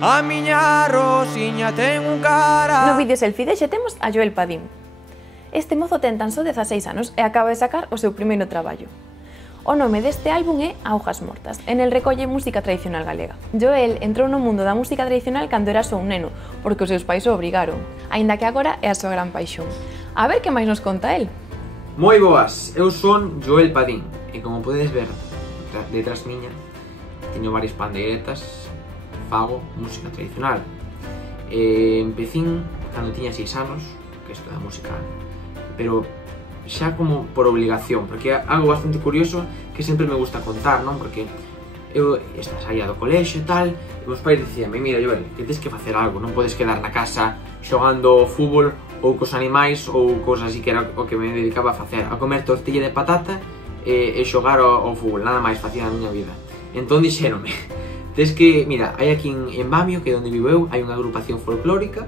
A miña Rosiña ten un cara... No vídeo selfie deste temos a Joel Padín. Este mozo ten tan só 16 anos e acaba de sacar o seu primeiro traballo. O nome deste álbum é Augas Mortas, e nel recolle música tradicional galega. Joel entrou no mundo da música tradicional cando era só un neno, porque os seus pais o obrigaron, aínda que agora é a súa gran paixón. A ver que máis nos conta el. Moi boas, eu son Joel Padín, e como podedes ver detrás miña, teño varias pandeiretas, fago música tradicional. Empecín cando tiña 6 anos, que isto da música, pero xa como por obligación, porque é algo bastante curioso que sempre me gusta contar, non? Porque eu saía do colexio e tal, e meus pais dicíanme, mira Joel, que tens que facer algo, non podes quedar na casa xogando fútbol ou cos animais ou cosas así, que era o que me dedicaba a facer, a comer tortilla de patata e xogar ao fútbol, nada máis facía na miña vida. Entón dixéronme, tens que, mira, hai aquí en Bamio, que é onde vivo eu, hai unha agrupación folclórica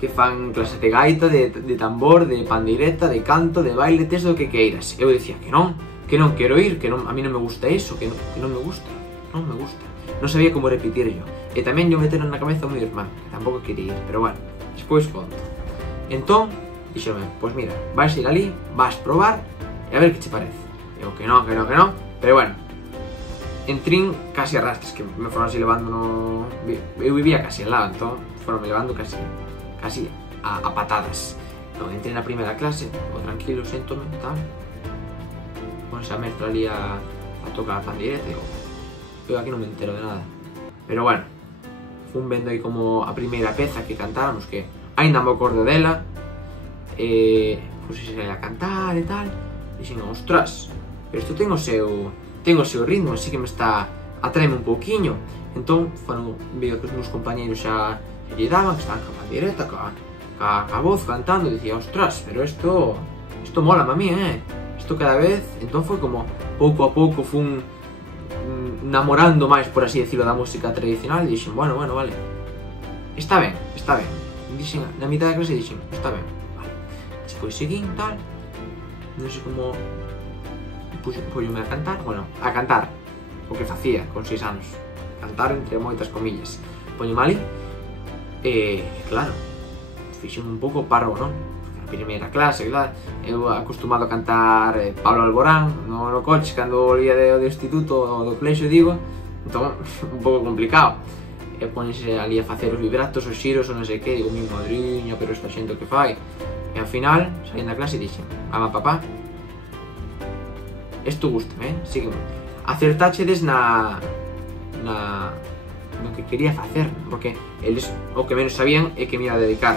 que fan clases de gaita, de tambor, de pandeireta, de canto, de baile, tes do que queiras. Eu dicía que non quero ir, que non, a mí non me gusta iso, que non me gusta. Non sabía como repetir yo. E tamén yo meteron na cabeza o meu irmán, que tampouco quería ir, pero bueno, despois conto. Entón, dixome, pois mira, vais ir ali, vas probar e a ver que che parece. Eu que non, pero bueno, entrín casi a rastras, que me foron así levando no... Eu vivía casi al lado, entón foron me levando casi a patadas. Entón, entré na primeira clase, o tranquilo, séntome, tal. Ponse a mestra ali a tocar a pandeireta e digo, eu aquí non me entero de nada. Pero bueno, fun vendo aí como a primeira peza que cantáramos, que ainda me acordo dela, e pusese a cantar e tal, e dixen, ostras, pero isto ten o seu ritmo, así que me está atraeme un pouquiño. Entón, veo que os meus compañeiros xa lle daban, que estaban ca pandeireta, ca voz cantando, e dicía, ostras, pero isto mola a mí, isto cada vez. Entón foi como, pouco a pouco fun namorando máis, por así decirlo, da música tradicional, e dixen, bueno, vale, está ben. Dixen, na mitad da clase dixen, está ben, vale. Despois seguín, tal, non sei como, puxome a cantar, o que facía con 6 anos, cantar entre moitas comillas, poñome ali, e claro, fixen un pouco parvo, non? A primeira clase, claro, eu acostumado a cantar Pablo Alborán no coche cando volvía do instituto ou do colexio, digo, entón un pouco complicado. E ponese ali a facer os vibratos, os xiros, ou non sei que, digo, mi madriña, pero esta xente o que fai. E ao final, saín da clase e dixen, ama papá, isto gústame, sígueme. Acertáchedes no que quería facer, porque eles o que menos sabían é que me iba a dedicar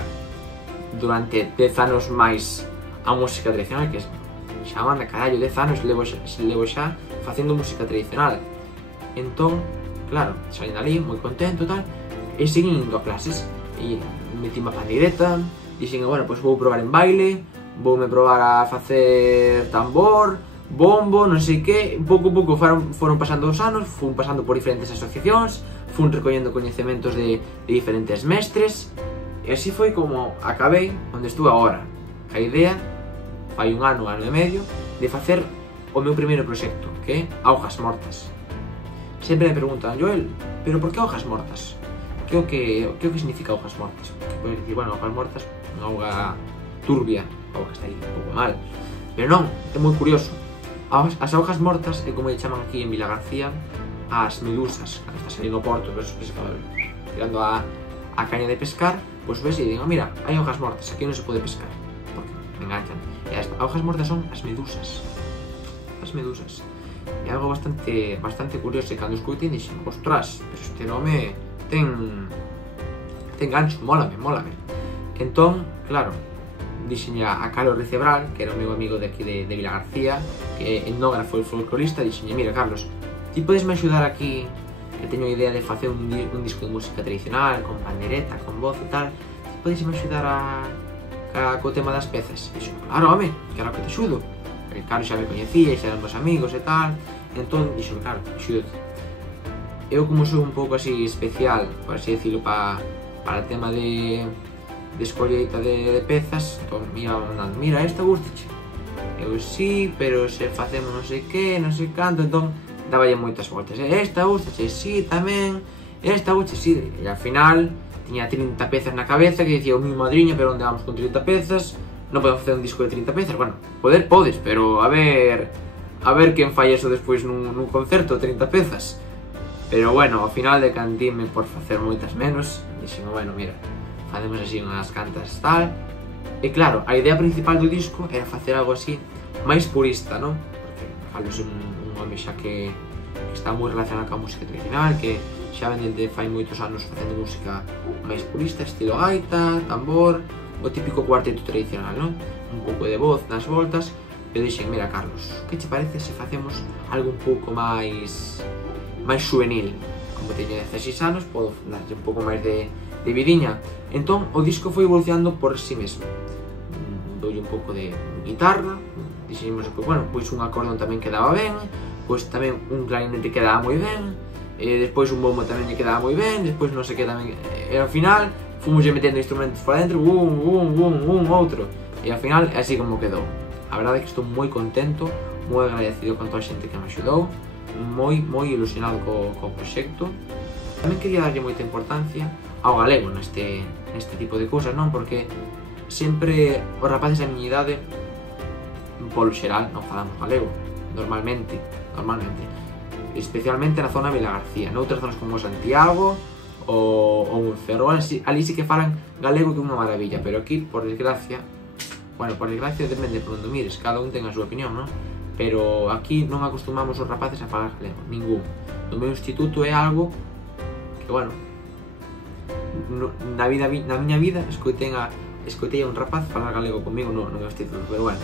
durante 10 anos máis a música tradicional, que xa manda carallo, 10 anos levo xa facendo música tradicional. Entón, claro, saín dali moi contento e tal, e seguín indo a clases, e metíme a pandeireta, dixen, bueno, pois vou probar en baile, voume probar a facer tambor, bombo, non sei que, pouco a pouco foron pasando os anos, fun pasando por diferentes asociacións, fun recollendo coñecementos de diferentes mestres, e así foi como acabei onde estou agora. A idea, fai un ano e medio, de facer o meu primeiro proxecto, que é Augas Mortas. Sempre me preguntan, Joel, pero por que Augas Mortas? Que o que significa Augas Mortas? Podes dicir, bueno, Augas Mortas, unha auga turbia, auga que está aí un pouco mal, pero non, é moi curioso. As augas mortas é como lle chaman aquí en Vilagarcía as medusas, cando estás ali no porto, ves os pescadores tirando a caña de pescar, pois ves e digo, mira, hai augas mortas, aquí non se pode pescar, porque me enganchan. E as augas mortas son as medusas. É algo bastante curioso, e cando escoitei dixen, ostras, pero este nome ten gancho, mólame. Entón, claro, dixen a Carlos Recebral, que era o meu amigo de aquí de Vilagarcía, que é etnógrafo e folclorista, dixen, mira Carlos, ti podes me axudar aquí, que teño a idea de facer un disco de música tradicional, con pandereta, con voz e tal, ti podes me axudar co tema das pezas? E dixen, claro, home, claro que te axudo, porque Carlos xa me coñecía, xa eran meus amigos e tal, entón dixen, claro, axúdate. Eu como sou un pouco así especial, por así decirlo, para o tema de escolleita de pezas, entón mira, esta gustache? Eu sí, pero se facemos non sei que, non sei canto, entón daballe moitas voltas. Esta gustache? Sí, tamén. e estaba cheside, e al final tiña 30 pezas na cabeza que dicía, mi madriña, pero onde vamos con 30 pezas? Non podemos facer un disco de 30 pezas. Bueno, podes, pero a ver quen fai eso despois nun concerto, 30 pezas. Pero bueno, ao final decantime por facer moitas menos. Dixeme, bueno, mira, facemos así unhas cantas tal. E claro, a idea principal do disco era facer algo así máis purista, non? Porque falos un home xa que está moi relacionado coa música tradicional, que xa ven desde fai moitos anos facendo música máis purista, estilo gaita, tambor, o típico cuarteto tradicional, non? Un pouco de voz nas voltas. Eu dixen, mira, Carlos, que che parece se facemos algo un pouco máis juvenil? Como teño 16 anos, podo darlle un pouco máis de vidiña. Entón, o disco foi evolucionando por si mesmo. Doulle un pouco de guitarra, dixemos, bueno, pois un acordón tamén quedaba ben, pois tamén un clarinete quedaba moi ben, despois un bombo tamén lle quedaba moi ben, despois non sei que tamén... E ao final, fomos metendo instrumentos para dentro, outro. E ao final, é así como quedou. A verdade é que estou moi contento, moi agradecido con toda a xente que me axudou, moi ilusionado co proxecto. Tamén quería darlle moita importancia ao galego neste tipo de cousas, non? Porque sempre os rapaces da miña idade, polo xeral, non falamos galego, normalmente, especialmente na zona de Vila García. Noutras zonas como Santiago ou Ferrol, ali sí que falan galego, que é unha maravilla, pero aquí, por desgracia, depende por onde mires, cada un ten a súa opinión, non? Pero aquí non acostumamos os rapaces a falar galego, ningún. No meu instituto é algo que, bueno, na miña vida escoitei a un rapaz falar galego comigo no meu instituto, pero bueno,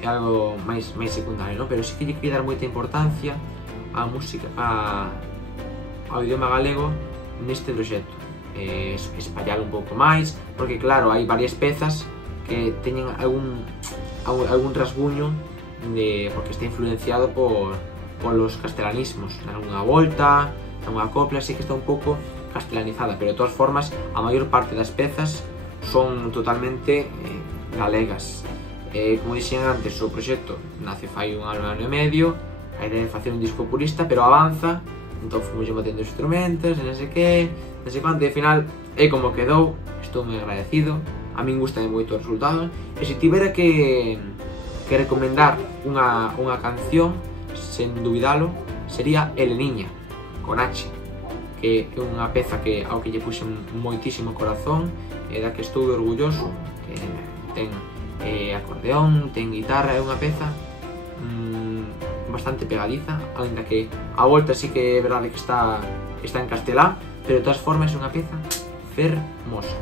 é algo máis secundario, non? Pero sí que lle quería dar moita importancia á música, ao idioma galego neste proxecto, espallalo un pouco máis, porque claro, hai varias pezas que teñen algún rasguño porque está influenciado por los castelanismos. Nalgúna volta, nalgúna copla, así que está un pouco castelanizada, pero de todas formas a maior parte das pezas son totalmente galegas. Como dixen antes, o proxecto nace fai un ano e medio, a idea de facer un disco purista, pero avanza, entón fomos metendo instrumentos, non sei que, non sei quanto, e ao final é como quedou. Estou moi agradecido, a min gustame moito o resultado, e se tivera que recomendar unha canción, sen dubidalo, sería Heleniña, con H, que é unha peza ao que lle puxen moitísimo corazón, e da que estou orgulloso, que ten acordeón, ten guitarra, é unha peza bastante pegadiza, ainda que a volta sí que é verdade que está en castelán, pero de todas formas é unha peza fermosa.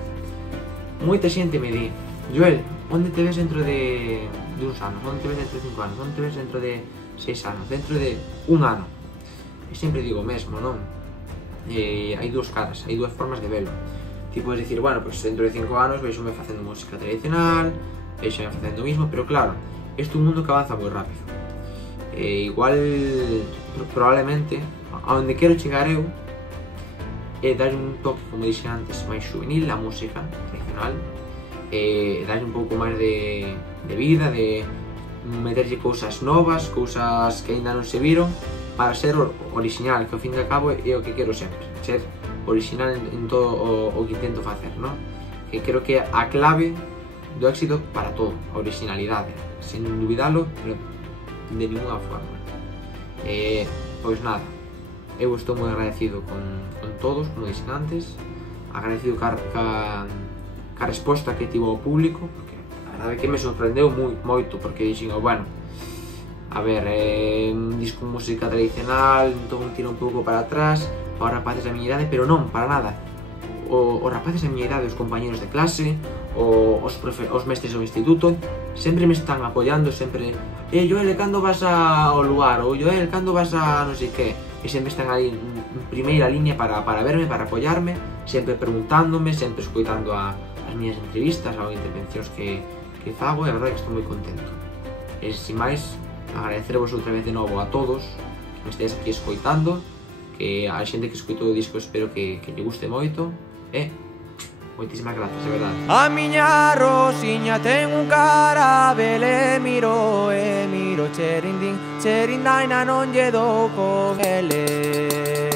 Moita xente me di, Joel, onde te ves dentro de uns anos? Onde te ves dentro de 5 anos? Onde te ves dentro de 6 anos? Dentro de un ano? E sempre digo o mesmo, non? Hai dúas caras, hai dúas formas de velo. Ti podes dicir, bueno, pues dentro de 5 anos veixome facendo música tradicional, veixome facendo o mismo, pero claro, este é un mundo que avanza moi rápido. Igual, probablemente, a onde quero chegar eu é dar un toque, como dixen antes, máis juvenil á música tradicional, dar un pouco máis de vida, de meterlle cousas novas, cousas que aínda non se viron, para ser original, que ao fin e ao cabo é o que quero sempre, ser original en todo o que intento facer, non? Que creo que a clave do éxito para todo, a originalidade, sen dubidalo, pero de ninguna forma. Pois nada, eu estou moi agradecido con todos, como dixen antes, agradecido ca resposta que tivo o público, porque a verdade é que me sorprendeu moito, porque dixen, bueno, a ver, un disco de música tradicional, entón tira un pouco para atrás, para os rapaces da miña idade, pero non, para nada. Os rapaces da miña idade, os compañeros de clase, os mestres do instituto, sempre me están apoiando, sempre, Joel, cando vas ao lugar? Ou Joel, cando vas a non sei que? E sempre están aí en primeira línea para verme, para apoiarme, sempre preguntándome, sempre escoitando as miñas entrevistas, as intervencións que fago, e a verdade é que estou moi contento. E, sin máis, agradecervos outra vez de novo a todos que me estéis aquí escoitando, que a xente que escoitou o disco espero que lle guste moito, e moitísimas grazas, de verdade. A miña Rosiña ten un carabel e miro, cherindín, cherindaina non lle dou con ele.